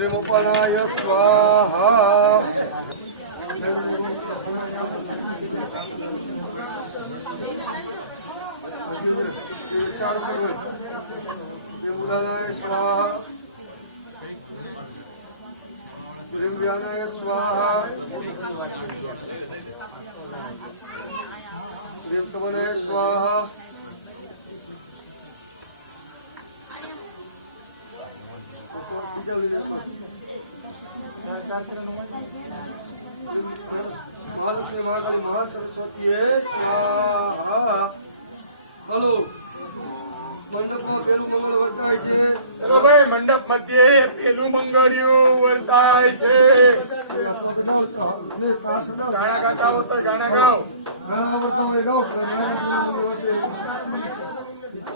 ऋमुपनाय स्वाहा स्वाहा स्वाहा स्वाहा महालक्ष्मी महाकाली महासरस्वती स्वाहा हेलो मंडप में पेलू मंगल वर्ताय छे चलो भाई मंडप मध्य पेलू मंगळियो वर्ताय छे गाना गाता होता गाना गाओ गाना वर्ताव गाओ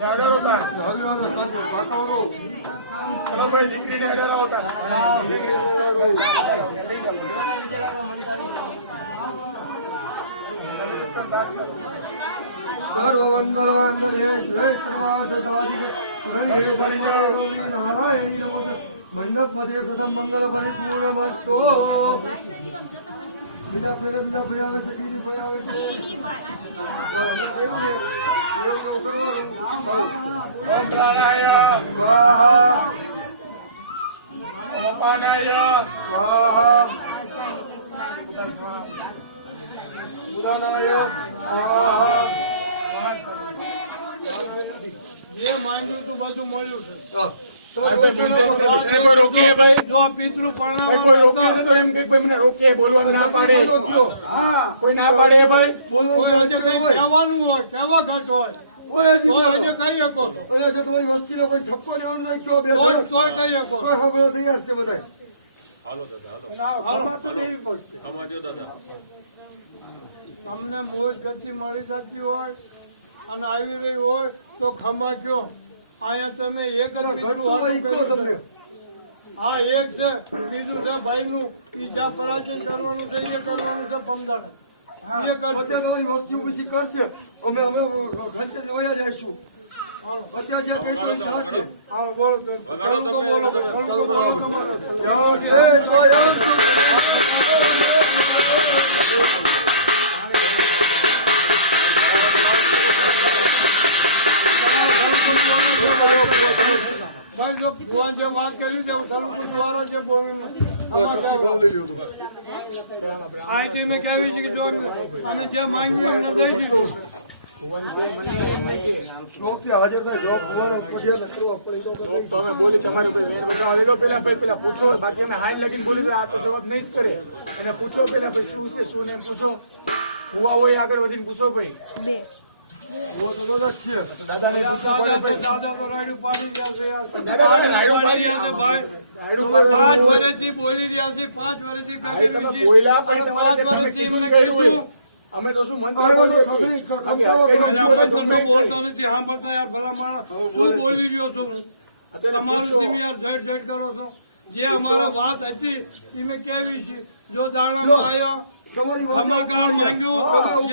याडर होता हवी वाला साथी बाकावरो चलो भाई दीकरी ने याडर होता मंडप मध्ये सदा मंगल परिपूर्ण वस्तु ओम प्राणाय स्वाहा ओम पानाय स्वाहा उदानाय स्वाहा ये मांग्યું તું બધું મળ્યું છે કોઈ રોકે ભાઈ જો પિતૃ પણ કોઈ રોકે છે તો એમ કે મને રોકે બોલવા ના પાડે હા કોઈ ના પાડે ભાઈ કોઈ હજે કઈ કહેવાનું હોય કેવા ઘટ હોય તો હજે કહી શકો તમારી વસ્તીનો કોઈ ઠપકો લેવાનો નહીં કયો બે તોય કહી શકો કોઈ ખબર તૈયાર છે બધા તમને મોજ ગતિ મળી જતી હોય અને આવી રહી હોય તો ખમા કયો અહીંયા તમે એક જ તમને હા એક છે બીજું છે ભાઈ નું ઈ જ્યાં પરાજય કરવાનું છે એ કરવાનું છે પમદાર અત્યારે તમારી વસ્તીઓ પછી કરશે અમે ખર્ચે વયા જઈશું અત્યારે જે કઈ તો થશે હા બોલો બોલો ભાઈ જો ભગવાન જે વાત કરી છે સલમુન વાળા જે બોલે આ જે મેં કહેવી છે કે જો અને જે માંગ્યું એને દઈ દીધું શ્લોકે હાજર થાય જવાબ ભુવાને ઉપજ્યા કરવા પડે તો તમે બોલી તમારી કોઈ વેણ બગાવ લેલો પેલા પૂછો બાકી અમે હાઈ લગીને બોલી તો આ તો જવાબ નહીં જ કરે એને પૂછો પેલા ભાઈ શું છે શું ને પૂછો હુવા હોય આગળ વધીને પૂછો ભાઈ દાદાને પૂછો દાદા તો રાયડું પાડી ગયા છે દાદા તમે નાયડું પાડી ભાઈ પાંચ વર્ષથી બોલી રહ્યા છે 5 વર્ષથી તમે બોલ્યા પણ તમારે તમે કીધું ગયું હોય અમે તો શું મન બોલતો નથી સાંભળતા યાર ભલા માણસ બોલી રહ્યો છું તમારું યાર ભેટ કરો છો જે અમારે વાત હતી એ મેં કેવી છે જો દાણામાં આવ્યો તમારી જે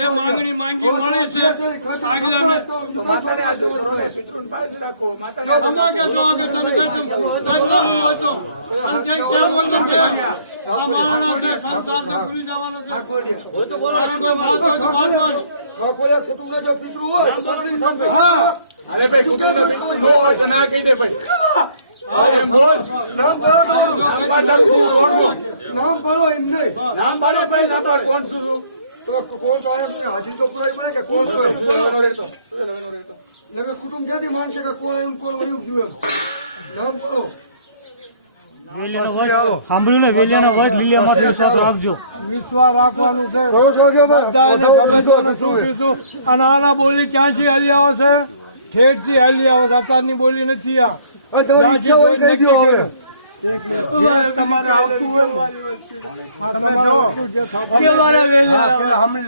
માંગણી માંગી મળે છે માતાને આજુબાજુ પિતૃને પાસે રાખો માતાને કુટુંબ ના જો પિતૃ હોય અરે ભાઈ કુટુંબ ના કહી દે ભાઈ નામ બોલો એમ નહીં નામ પાડો ભાઈ આપણે કોણ છું તો કોણ તો હાજી તો પુરાઈ પડે કે કોણ રહેતો એટલે કુટુંબ ક્યાંથી માનશે કે કોણ એમ કોણ વયું ગયું નામ બોલો સાંભળ્યું ને વેલિયાના વચ લીલિયામાંથી વિશ્વાસ રાખજો વિશ્વાસ રાખવાનું છે અને આના બોલી ક્યાંથી હાલી આવે છે ઠેઠથી હાલી આવે છે અત્યારની બોલી નથી આ તમારી ઈચ્છા હોય કહી દો હવે તમારે આવતું હોય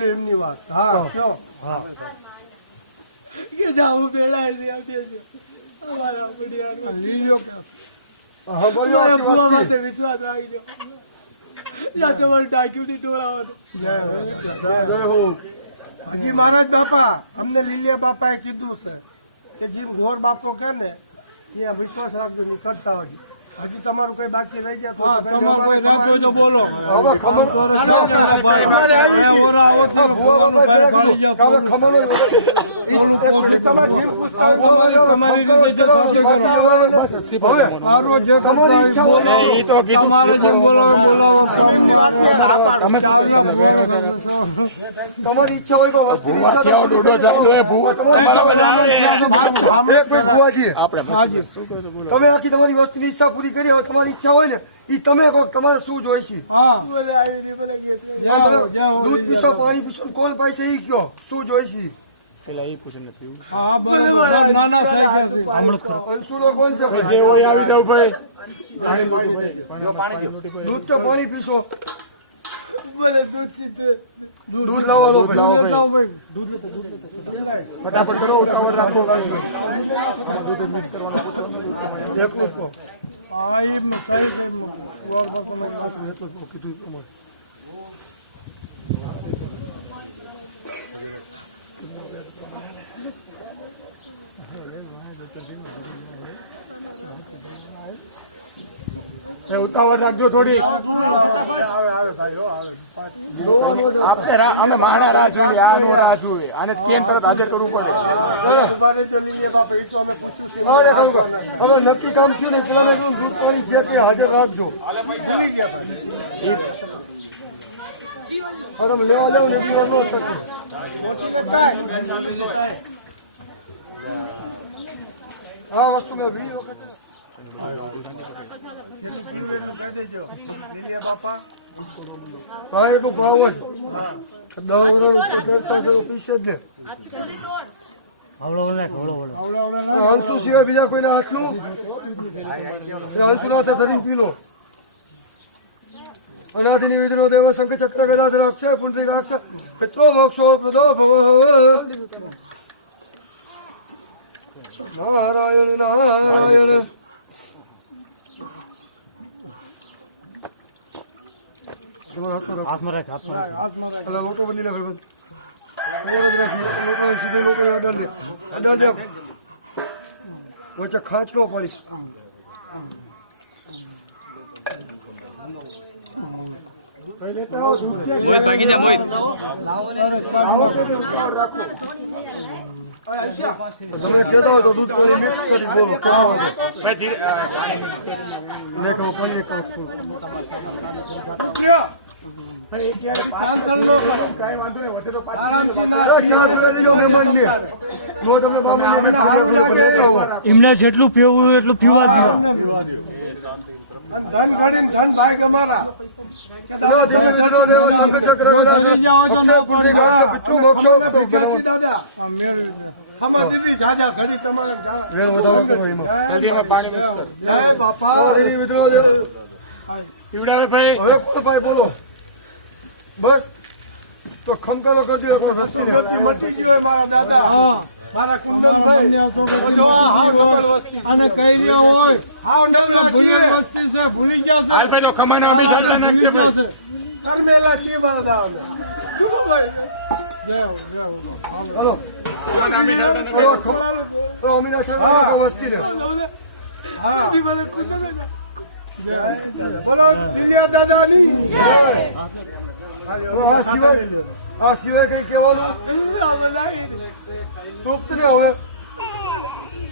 એમની વાત હા કયો કે જાવું પેલા વિશ્વાસ રાખજો તમારે ડાક્યુટી ટોળાવો જય હો હજી મહારાજ બાપા અમને લીલિયા બાપાએ કીધું છે કે જેમ ગોળ બાપો કે ને એ વિશ્વાસ રાખજો કરતા હોય. હજી તમારું કઈ બાકી રહી ગયા તો બોલો. હવે ખમણ ભુવા બાપા પેલા કીધું કે હવે ખમણ તમારી ઈચ્છા હોય એ તો કીધું તમારી ઈચ્છા હોય કોઈ વસ્તુ ભુવાજી તમે આખી તમારી વસ્તુની ઈચ્છા પૂરી કરી. હવે તમારી ઈચ્છા હોય ને એ તમે કહો તમારે શું જોઈશે. દૂધ પીશો પાણી પીશો કોણ પાઈશે એ કયો શું જોઈશે. પેલા એ પૂછે નથી અંશુલો કોણ છે જે હોય આવી જાવ ભાઈ. દૂધ તો પાણી પીશો દૂધ લાવો ભાઈ ફટાફટ કરો ઉતાવળ રાખો. આમાં દૂધ મિક્સ કરવાનું પૂછો ને દૂધ એકલું કહો. ઉતાવળ રાખજો થોડી. આપણે અમે માણા રાહ જોઈએ આ નો રાહ જોઈએ આને કેમ તરત હાજર કરવું પડે. હવે નક્કી કામ થયું ને પેલા દૂધ પાણી જે કે હાજર રાખજો. તમે લેવા લેવું ને એટલી વાર નો થશે. આ વસ્તુ મેં 20 વખત હા એટલું ભાવ જ 10 વર્ષ પીસે જ ને. અંશુ સિવાય બીજા કોઈના હાથનું અંશુ ના ધરીને પી લો. અનાદિની વિદ્રો દેવ શંખ ચક્ર ગદાધર અક્ષય પુંડરીક અક્ષય પિત્રો મોક્ષો પ્રદો ભવ નારાયણ નારાયણ. લોટો બની લે ભાઈ વચ્ચે ખાંચ નો પડીશ. તમે કહેતા હોય તો દૂધ પાણી મિક્સ કરી બોલો. એમને જેટલું પીવું એટલું પીવા દો. ધન કાઢીને ધન ભાઈ તમારા શંખ ચક્ર અક્ષય પુંડરીક અક્ષય પિતૃ મોક્ષો પાણી મિક્સ કર. પીવડાવે ભાઈ. હવે કોણ ભાઈ બોલો બસ તો ખમકારો કરી દો રસ્તી ને. મારા કુંદનભાઈ અને કહી રહ્યા હોય વસ્તી છે ભૂલી ગયા હાલ ભાઈ તો ખમાના બી ચાલતા નાખજે ભાઈ. કરમેલા છે હલો ખમાના બી ચાલતા નાખજે. અમીના શર્મા વસ્તી ને બોલો દિલિયા દાદાની આ સિવાય કઈ કહેવાનું તૃપ્ત ને હવે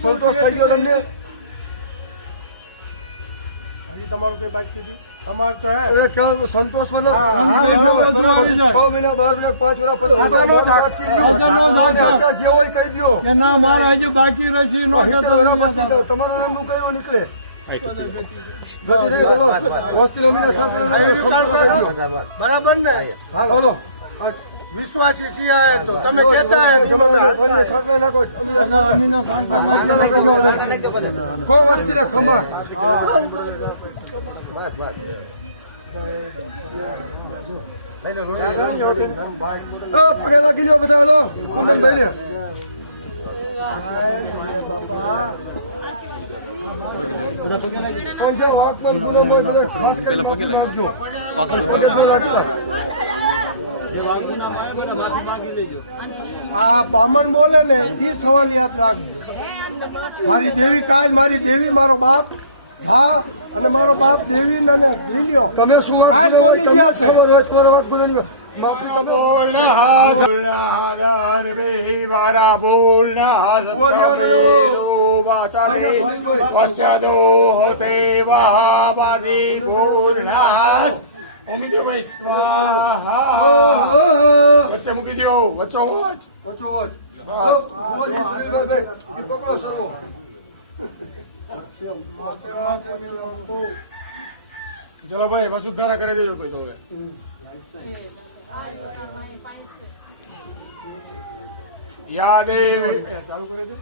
સંતોષ થઈ ગયો તમને. તમારું કઈ બાકી તમારે સંતોષ મતલબ પછી 6 મહિના 12 મહિના 5 વર્ષ જે હોય કહી દો કે ના મારે હજુ બાકી રહેશે પછી તમારા નામનું કયો નીકળે. બરાબર ને બોલો વિશ્વાસી છીએ તો તમે કહેતા કોઈ વસ્તી ને ખમા પગે લાગી લો બધા હાલો. પણ જ્યાં વાતમાં ગુનામાં હોય બધા ખાસ કરીને માફી માંગજો. પગે જો લાગતા જે વાંગુના માં બધા માફી માંગી લેજો. આ બ્રાહ્મણ બોલે ને એ સવાલ યાદ રાખજો. મારી દેવી કાલ, મારી દેવી મારો બાપ. હા, અને મારો બાપ દેવી ને ભીલ્યો. તમે શું વાત બોલો હોય તમને જ ખબર હોય તમારો વાત બોલવાની માફી તમે વચ્ચે મૂકી દો, વચ્ચો વચ. વચો વચ. ભુવાજી સુનિલભાઈ એ પકડો સર્વો. ચલો ભાઈ વસુધારા કરી દેજો કોઈ તો હવે. યાદેવ ચાલુ કરી દે.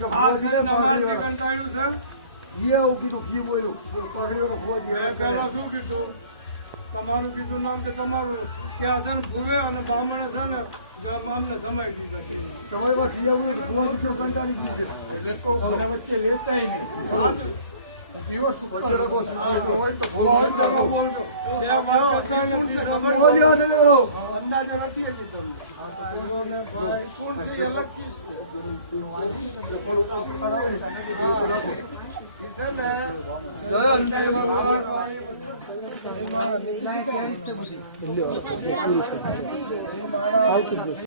ભુવાજીને પાઘડી વાળો. એ આવું કીધું ઘી બોલ્યું પાઘડી વાળો ભુવાજી. મેં પહેલા શું કીધું? તમારું કીધું નામ કે તમારું કે આ છે ને ભૂવે અને બ્રાહ્મણે છે ને મામને સમાઈ દીધા. તમારી પાસે ઘી આવું તો ભુવાજી કેવું કંટાળી ગયું છે. એટલે તો મને વચ્ચે લેતાય નહીં. પીવો શું વચ્ચે રાખો શું હોય તો ભગવાન તમે બોલજો. એ વાત કરતા નથી. ભુવાજી આ લઈ લો. અંદાજો નથી હજી તમને. કોણ છે એ અલગ ચીજ છે. જય અંબે.